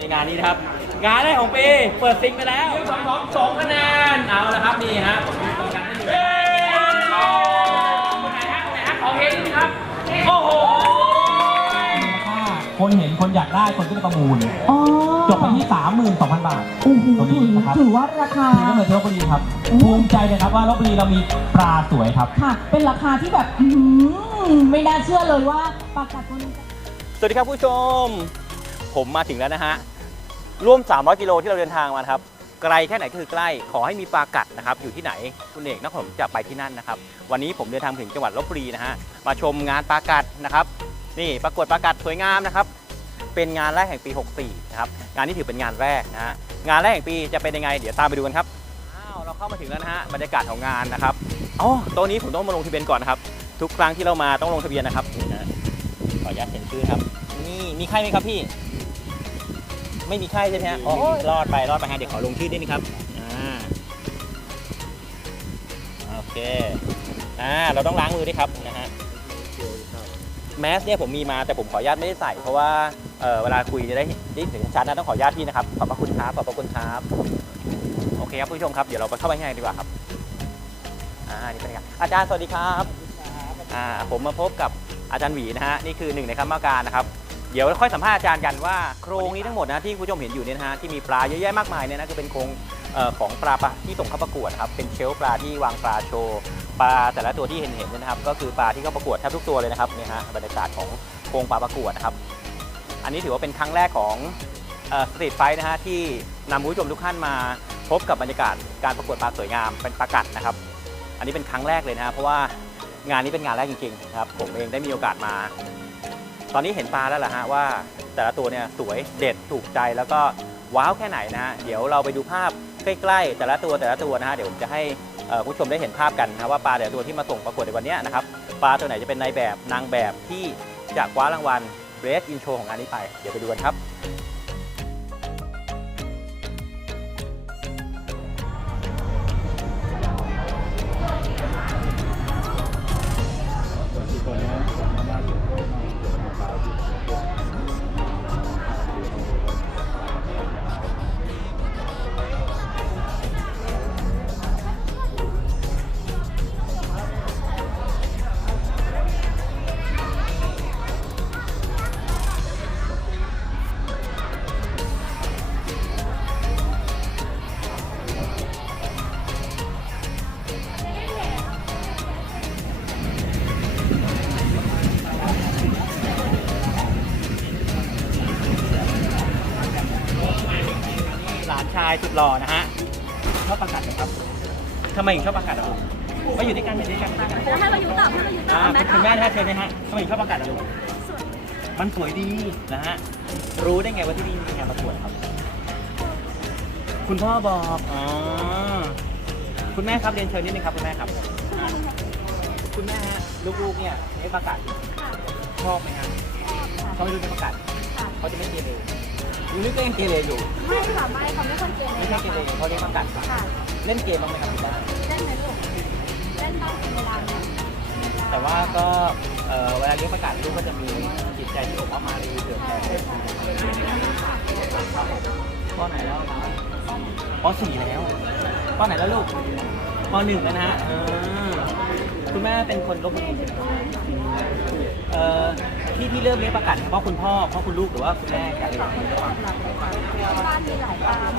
ในงานนี้นะครับ งานแรกของปี เปิดซิงไปแล้วสองสองสองคะแนนเอาละครับนี่ฮะผมมีตรงกันให้ดูคนไหนฮะคนไหนฮะขอเฮดนิดนึงครับโอ้โหคนเห็นคนอยากได้คนก็จะประมูลอ๋อจบไปที่ 32,000 บาท โอ้โหตัวนี้ถือนะครับ ถือว่าราคาทีก็เหมือนที่ลบบุรีครับภูมิใจเลยครับว่าลบบุรีเรามีปลาสวยครับ ค่ะ เป็นราคาที่แบบอื้อหือไม่น่าเชื่อเลยว่าปลากัดตัวนี้จะ สวัสดีครับผู้ชม ผมมาถึงแล้วนะฮะ ร่วม 300 กิโลที่เราเดินทางมาครับไกลแค่ไหนก็คือใกล้ขอให้มีปลากัดนะครับอยู่ที่ไหนคุณเอกนะผมจะไปที่นั่นนะครับ วันนี้ผมเดินทางถึงจังหวัดลบบุรีนะฮะมาชมงานปลากัดนะครับ นี่ประกวดปลากัดสวยงามนะครับ เป็นงานแรกแห่งปี 64 นะครับงานนี้ถือเป็นงานแรกนะฮะงานแรกแห่งปีจะเป็นยังไง เดี๋ยวตามไปดูกันครับอ้าวเราเข้ามาถึงแล้วนะฮะบรรยากาศของงานนะครับอ๋อตัวนี้ผมต้องมาลงทะเบียนก่อนนะครับ ทุกครั้งที่เรามาต้องลงทะเบียนนะครับนี่นะขออนุญาตเซ็นชื่อครับ นี่มีไข้ไหมครับพี่ ไม่มีไข้ใช่ไหมฮะอ๋อรอดไปรอดไปฮะเดี๋ยวขอลงชื่อนิดนึงครับอ่าโอเคอ่าเราต้องล้างมือด้วยครับนะฮะแมสเนี่ยผมมีมาแต่ผมขออนุญาตไม่ได้ใส่เพราะว่าเออเวลาคุยจะได้ได้ถึงชัดนะต้องขออนุญาตพี่นะครับขอบพระคุณครับขอบพระคุณครับโอเคครับผู้ชมครับเดี๋ยวเราไปเข้าไปข้างในดีกว่าครับอ่านี่เป็นไงอาจารย์สวัสดีครับ อ่าผมมาพบกับอาจารย์หวีนะฮะนี่คือหนึ่งในคณะกรรมการนะครับ เดี๋ยวค่อยสัมภาษณ์อาจารย์กันว่าโครงนี้ทั้งหมดนะที่คุณผู้ชมเห็นอยู่เนี่ยนะฮะที่มีปลาเยอะแยะมากมายเนี่ยนะคือเป็นโครงเอ่อของปลาปลาที่ส่งเข้าประกวดครับเป็นเชลฟ์ปลาที่วางปลาโชว์ปลาแต่ละตัวที่เห็นเห็นๆเนี่ยนะครับก็คือปลาที่เข้าประกวดแทบทุกตัวเลยนะครับเนี่ยฮะบรรยากาศของโครงปลาประกวดนะครับ อันนี้ถือว่าเป็นครั้งแรกของสตรีทไฟท์นะฮะที่นำคุณผู้ชมทุกท่านมาพบกับบรรยากาศการประกวดปลาสวยงามเป็นปลากัดนะครับ อันนี้เป็นครั้งแรกเลยนะฮะเพราะว่างานนี้เป็นงานแรกจริงๆนะครับผมเองได้มีโอกาสมา ตอนนี้เห็นปลาแล้วล่ะฮะว่า แต่ละตัวเนี่ยสวยเด็ดถูกใจแล้วก็ว้าวแค่ไหนนะฮะเดี๋ยวเราไปดูภาพใกล้ๆ แต่ละตัวแต่ละตัวนะฮะเดี๋ยวผมจะให้ผู้ชมได้เห็นภาพกันนะว่าปลาแต่ละตัวที่มาส่งประกวดในวันนี้นะครับปลาตัวไหนจะเป็นนายแบบนางแบบที่จะคว้ารางวัล Best Intro ของงานนี้ไป เดี๋ยวไปดูกันครับานชายสุดหล่อนะฮะชอบประกาศไหมครับทำไมถึงชอบประกาศอะลูกมาอยู่ด้วยกันอยู่ด้วยกันอยู่ด้วยกันจะให้มายุตอบให้มายุตออ่าบไหมคุณคะแม่นะฮะเชิญนะฮะทำไมถึงชอบประกาศอะลูกมันสวยดีนะฮะรู้ได้ไงว่าที่นี่มีงานประกวดครับ คุณพ่อบอกอ๋อคุณแม่ครับเรียนเชิญนิดนึงครับคุณแม่ครับอ่าคุณแม่ฮะลูกๆเนี่ยให้ประกาศชอบไหมฮะเขาไม่รู้จะประกาศเขาจะไม่เกเรห รือก็ยังเกเรอยู่ไม่ค่ะไม่เขาไม่ค่อยเกณฑ์ไม่ใช่เกเรเขาเรียกประกาศค่ะ เล่นเกมบ้างไหมครับที่บ้านเล่นไหมลูกเล่นต้องเป็นเวลาเนี่ยแต่ว่าก็เอ่อเวลาเลี้ยงประกาศลูกก็จะมีจิตใจที่บอกว่ามารีเกิดแทนป้อไหนแล้วครับป้อสี่แล้วป้อไหนแล้วลูกป้อหนึ่งแล้วนะฮะเออคุณแม่เป็นคนลบบุรีใช่ไหมเอ่อ ที่ที่เริ่มเลี้ยงประกาศเพราะคุณพ่อเพราะคุณลูกหรือว่าคุณแม่อยากเลี้ยงบ้านมีหลายบ้าน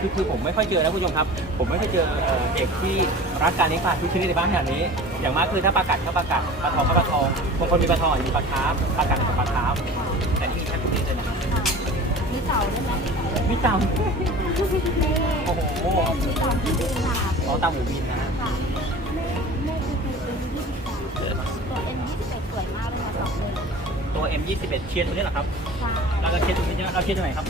คือคือผมไม่ค่อยเจอนะคุณผู้ชมครับ ผมไม่ค่อยเจอเอ่อเด็กที่รักการเลี้ยงปลาทุกชนิดในบ้านขนาดนี้ อย่างมากคือถ้าปลากัดก็ปลากัดปลาทองก็ปลาทองบางคนมีปลาทองมีปลาคาร์ฟปลากัดกับปลาคาร์ฟแต่นี่มีแค่ทุกชนิดเลยนะมีเต่าด้วยนะมีเต่านี่โอ้โหมีเต่าที่ดีค่ะอ๋อเต่าหมูบินนะ M21 เชียร์ตัวนี้เหรอครับค่ะแล้วก็เชียร์ตัวนี้เนี่ยเราเชียร์ตัวไหนครับ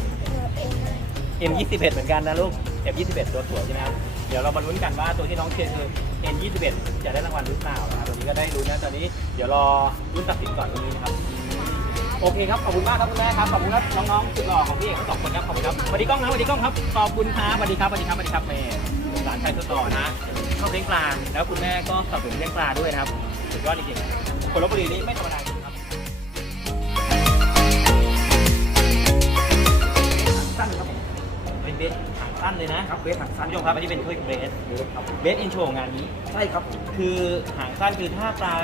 เออ M M21 เหมือนกันนะลูก M21 ตัวสวยใช่ไหมครับ เดี๋ยวเรามาลุ้นกันว่าตัวที่น้องเชียร์คือ M21 จะได้รางวัลหรือเปล่านะครับตัวนี้ก็ได้ลุ้นนะตอนนี้เดี๋ยวรอลุ้นตัดสินก่อนตรงนี้นะครับ โอเคครับ ขอบคุณมากครับคุณแม่ครับ ขอบคุณครับน้องๆสุดหล่อของพี่เอกทั้งสองคนครับ ขอบคุณครับสวัสดีกล้องนะสวัสดีกล้องครับ ขอบคุณครับสวัสดีครับสวัสดีครับสวัสดีครับแม่หลานชายสุดหล่อนะชอบเลี้ยงปลา แล้วคุณแม่ก็สนับสนุนเลี้ยงปลาด้วยนะครับ สุดยอดจริงๆคนลบบุรีนี่ไม่ธรรมดา นะครับเบสหางสั้นท่านผู้ชมครับอันนี้เป็นถ้วยเบสเบสครับเบสอินโชว์งานนี้ ใช่ครับคือหางสั้นคือถ้าปลา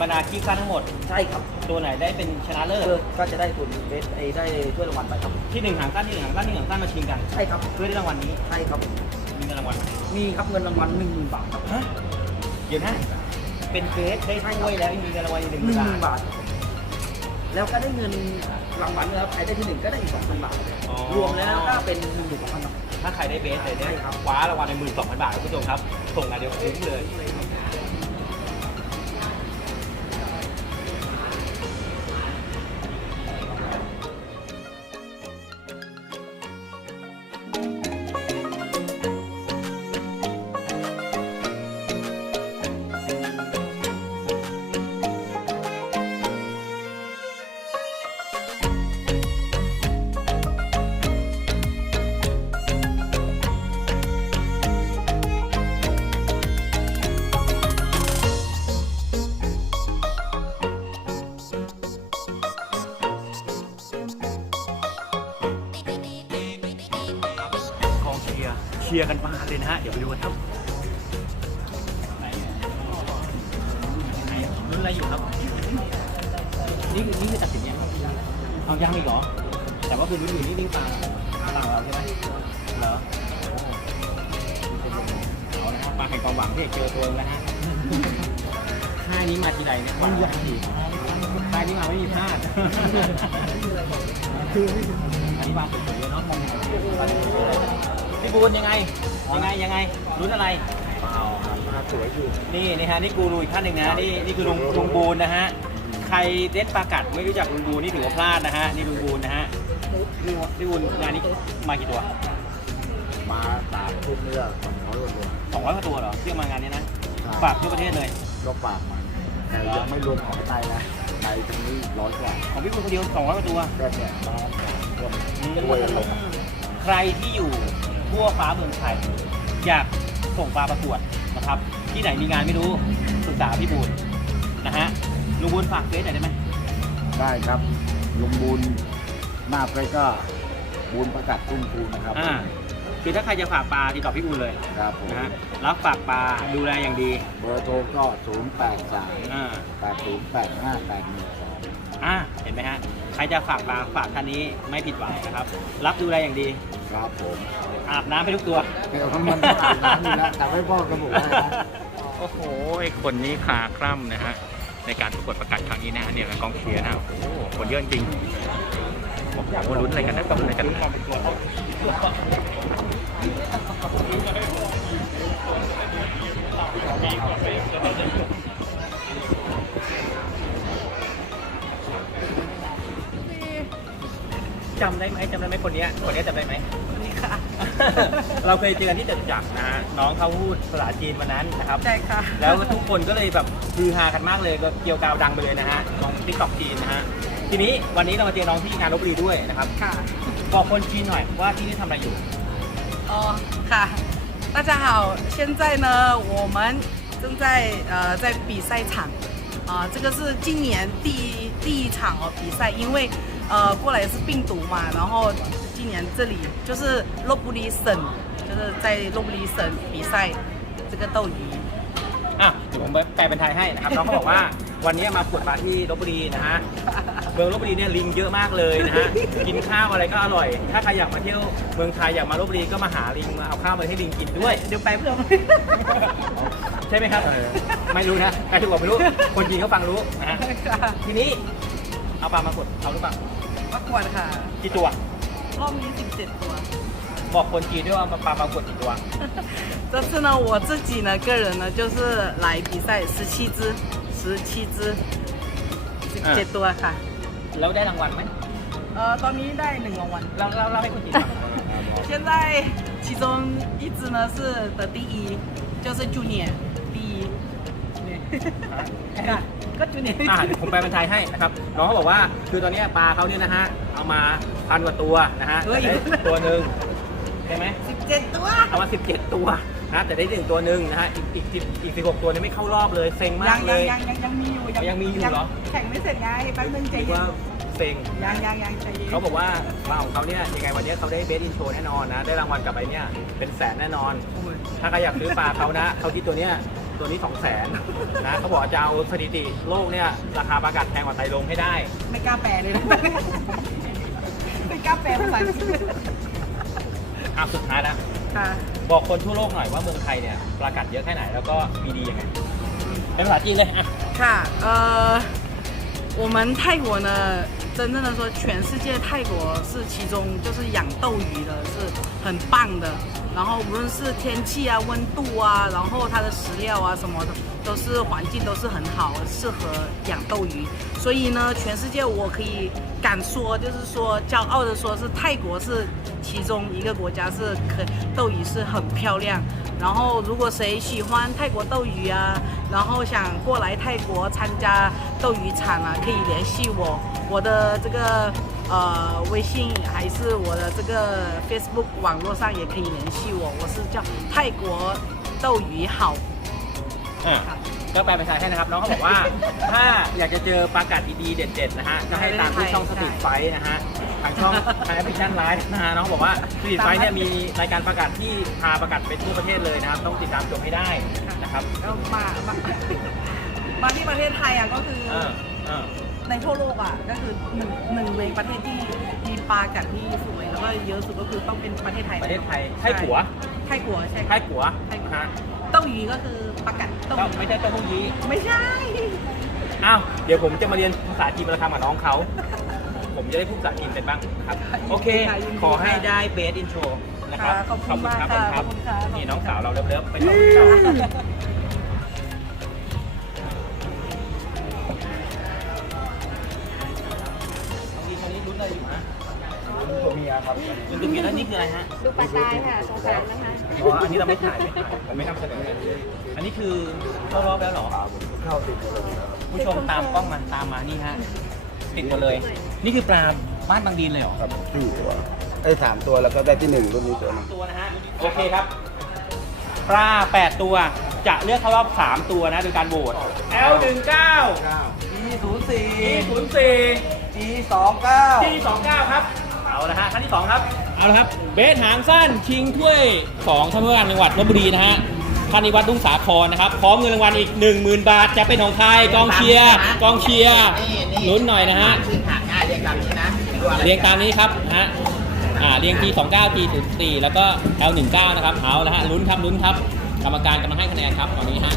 บรรดาคีบสั้นทั้งหมด ใช่ครับ ตัวไหนได้เป็นชนะเลิเออศก็จะได้ตัวเบสไอ้ได้ถ้วยรางวัลไปครับ ที่หนึ่งหางสั้นที่หนึ่งหางสั้นที่หนึ่งหางสั้นมาชิงกัน ใช่ครับเพื่อได้รางวัลนี้ ใช่ครับ มีเงินรางวัลไหมมีครับเงินรางวัลหนึ่งหมื่นบาทครับฮะเดี๋ยวนะเป็นเบสได้ถ้วยแล้วยังมีเงินรางวัลอีกหนึ่งหนึ่งหหมื่มื่นนบาทบาท แล้วก็ได้เงินรางวัลนะครับใครได้ที่หนึ่งก็ได้อีกสองพันบาท อ๋อ รวมแล้วก็เป็นหนึ่งหมื่นสองพันบาท ถ้าใครได้เบสเลยเนี่ยใช่ครับคว้ารางวัลในหมื่นสองพันบาทคุณผู้ชมครับ ส่งงานเดียวคุ้มเลย ชียร์เชียร์กันมาเลยนะฮะ เดี๋ยวไปดูกันครับไหนรุ่นอะไรอยู่ครับ นี่คือนี่คือตัดสินยังเอายังอีกเหรอ แต่ว่าคือรุ่นอยู่นี่นี่ปลาปลาของเราใช่ไหมเหรอโอ้เอาละครับปลาแข่งความหวังที่เจอตัวเองแล้วฮะค่ายนี้มาทีไรเนี่ยหวังใหญ่ทีค่ายนี้มาไม่มีพลาดอันนี้วางสวยๆเลยเนาะ พี่บูนยังไงยังไงยังไงรุ่นอะไรมาสวยอยู่ นี่นะฮะนี่กูรูอีกท่านหนึ่งนะนี่นี่คือลุงลุงบูนนะฮะใครเด็ดปลากัดไม่รู้จักลุงบูนนี่ถือว่าพลาดนะฮะนี่ลุงบูนนะฮะนี่พี่บูนงานนี้มากี่ตัวมาตากทุกเนื้อของเขาเลยสองร้อยกว่าตัวเหรอที่เอามางานนี้นะครับฝากทั่วประเทศเลยก็ฝากมาแต่ยังไม่รวมของไทยนะไทยตรงนี้ร้อยกว่าของพี่บูนคนเดียวสองร้อยกว่าตัวแบบเนี้ยมารวมอืมด้วยลงใครที่อยู่ ทั่วฟ้าเมืองไทย อยากส่งปลาประกวดนะครับ ที่ไหนมีงานไม่รู้ปรึกษาพี่บูนนะฮะลุงบูนฝากเฟซหน่อยได้ไหมได้ครับลุงบุญหน้าไปก็บุญประกาศทุ่งคูนะครับอ่าคือถ้าใครจะฝากปลาติดต่อพี่บูนเลยครับผมนะฮะรับฝากปลาดูแลอย่างดีเบอร์โทรก็ 0 8 3 อ่า8 0 8 5 8 1 2อ่าเห็นไหมฮะใครจะฝากปลาฝากท่านนี้ไม่ผิดหวังนะครับ รับดูแลอย่างดี ครับผมอาบน้ำให้ทุกตัว เดี๋ยวมันต้องอาบน้ำอยู่แล้วแต่ไม่บอกกระบุกได้นะโอ้โหไอ้คนนี้ขาคร่ำนะฮะ ในการประกวดประกาศครั้งนี้นะฮะเนี่ยกองเชียร์นะโอ้โหคนเยอะจริงโอ้โหลุ้นอะไรกันนะลุ้นอะไรกันนะ จำได้ไหมจำได้ไหมคนเนี้ยคนเนี้ยจำได้ไหม ค่ะ เราเคยเจอกันที่จตุจักรนะฮะน้องเขาพูดภาษาจีนวันนั้นนะครับ ใช่ค่ะ แล้วทุกคนก็เลยแบบฮือฮากันมากเลยก็เกี่ยวกาวดังไปเลยนะฮะน้องติ๊กต็อกจีนนะฮะทีนี้วันนี้เรามาเจอน้องที่งานลบบุรีด้วยนะครับ ค่ะ บอกคนจีนหน่อยว่าที่นี่ทำอะไรอยู่ 哦，哈，大家好，现在呢，我们正在呃在比赛场，啊、这个是今年第一第一场哦比赛，因为 呃过来是病毒嘛，然后今年这里就是洛布里省，就是在洛布里省比赛这个斗鱼。 อ่ะเดี๋ยวผมแปลเป็นไทยให้นะครับน้องเขาบอกว่าวันนี้มาปวดปลาที่ลบบุรีนะฮะเมืองลบบุรีเนี่ยลิงเยอะมากเลยนะฮะกินข้าวอะไรก็อร่อย ถ้าใครอยากมาเที่ยวเมืองไทยอยากมาลบบุรีก็มาหาลิงมาเอาข้าวมาให้ลิงกินด้วย เดี๋ยวไปเพื่อ ใช่ไหมครับ ไม่รู้นะใครถูกบอกไม่รู้ คนจีนเขาฟังรู้นะฮะ ทีนี้เอาปลามากดเอาหรือเปล่า ประกวดค่ะ กี่ตัว รอบนี้17ตัว บอกคนจีนด้วยว่าปลามากดกี่ตัว 这次呢，我自己呢，个人呢，就是来比赛十七只，十七只，嗯เจ็ดตัวค่ะ แล้วได้รางวัลไหม เอ่อตอนนี้ได้หนึ่งรางวัล เราเราเราให้คนจีนฟัง 现在其中一只呢是得第一，就是 Junior 第一。 ค่ะก็ Junior อ่าเดี๋ยวผมแปลเป็นไทยให้นะครับน้องเขาบอกว่าคือตอนนี้ปลาเขาเนี่ยนะฮะเอามาพันกว่าตัวนะฮะแต่ได้ตัวหนึ่งใช่ไหมสิบเจ็ดตัว เอามา17 ตัวนะแต่ได้หนึ่งตัวหนึ่งนะฮะอีกอีกสิบอีกสิบหกตัวเนี่ยไม่เข้ารอบเลยเซ็งยัมางกเลยังย ยังยังยังมีอยู่ยังมีอยู่เหรอ แข่งไม่เสร็จไงแป๊บนึงใจคิดเย็ว่านเซ็ง ยังยังยังใจเย็นเขาบอกว่าปลาของเขาเนี่ยยังไงวันนี้เขาได้เบสอินโชแน่นอนนะ ได้รางวัลกลับไปเนี่ยเป็นแสนแน่นอนถ้าใครอยากซื้อปลาเขานะเขาคิดตัวเนี้ย ตัวนี้สองแสนนะเขาบอกว่าจะเอาสถิติโลกเนี่ยราคาประกาศแพงกว่าไตรลงให้ได้ ไม่กล้าแปลเลยนะ ไม่กล้าแปลภาษาอังกฤษ อ่ะสุดท้ายนะ ค่ะ บอกคนทั่วโลกหน่อยว่าเมืองไทยเนี่ยปลากัดเยอะแค่ไหนแล้วก็มีดียังไงเป็นภาษาจีนเลยอ่ะ ค่ะ，呃，我们泰国呢，真正的说，全世界泰国是其中就是养斗鱼的是很棒的， 然后无论是天气啊、温度啊，然后它的食料啊什么的，都是环境都是很好，适合养斗鱼。所以呢，全世界我可以敢说，就是说骄傲的说，是泰国是其中一个国家是可斗鱼是很漂亮。然后，如果谁喜欢泰国斗鱼啊，然后想过来泰国参加斗鱼场啊，可以联系我，我的这个呃微信还是我的这个 Facebook 网络上也可以联系我，我是叫泰国斗鱼好。 อ่ะก็แปลเป็นไทยให้นะครับ น้องเขาบอกว่า ถ้าอยากจะเจอปลากัดดีๆเด็ดๆนะฮะก็ให้ตามที่ช่องสตรีทไฟนะฮะทางช่องทางแอปพลิเคชันไลฟ์นะฮะน้องบอกว่าสตรีทไฟเนี่ยมีรายการประกาศที่พาประกาศไปทั่วประเทศเลยนะครับ ต้องติดตามชมให้ได้นะครับ แล้วมามา มาที่ประเทศไทยอ่ะก็คือ เออเออ ในทั่วโลกอะก็คือหนึ่งหนึ่งในประเทศที่มีปลากัดที่สวย แล้วก็เยอะสุดก็คือต้องเป็นประเทศไทยประเทศไทยไทยกัวไทยกัวใช่ไทยกัวนะฮะเต้าหยีก็คือปลากัดเต้าหก็ยีไม่ใช่เต้าหู้ยี้ไม่ใช่อ้าวเดี๋ยวผมจะมาเรียนภาษาจีนมาละคำกับน้องเขา ผมจะได้พูดภาษาจีนเป็นบ้างครับ โอเค ขอให้ได้เบสอินโทรนะครับขอบคุณมากขอบค่ะคุณครับขอบคุณค่ะนี่น้องสาวเราเลิฟๆไปชม ครับลุ้นตัวเมียแล้วนี่คืออะไรฮะดูปลาตายค่ะสงสารนะคะอ๋ออันนี้เราไม่ถ่ายไม่ถ่ายผมไม่นำเสนออันนี้คือเข้ารอบแล้วเหรอเข้าติดเลยครับผู้ชมตามกล้องมาตามมานี่ฮะติดหมดเลย นี่คือปลาบ้านบางดีนเลยเหรอครับสี่ตัวไอ้ยสามตัวแล้วก็ได้ที่หนึ่งรุ่นนี้ตัวหนึงตัวนะฮะโอเคครับ ปลา8ตัวจะเลือกเข้ารอบ3ตัวนะโดยการโหวต L19 E04 E04 G29 T29 ครับ เอาละฮะท่านที่2ครับ เอาละครับเบสหางสั้นชิงถ้วยของท่านผู้การจังหวัดลบบุรีนะฮะท่านนิวัฒน์รุ่งสาครนะครับพร้อมเงินรางวัลอีก 10,000 บาทจะเป็นของใครกองเชียร์กองเชียร์ลุ้นหน่อยนะฮะเรียงตามนี้ครับนะฮะอ่าเรียง G29 G04 แล้วก็ L19 นะครับเอาละฮะลุ้นครับลุ้นครับ กรรมการกำลังให้คะแนนครับตอนนี้ฮะ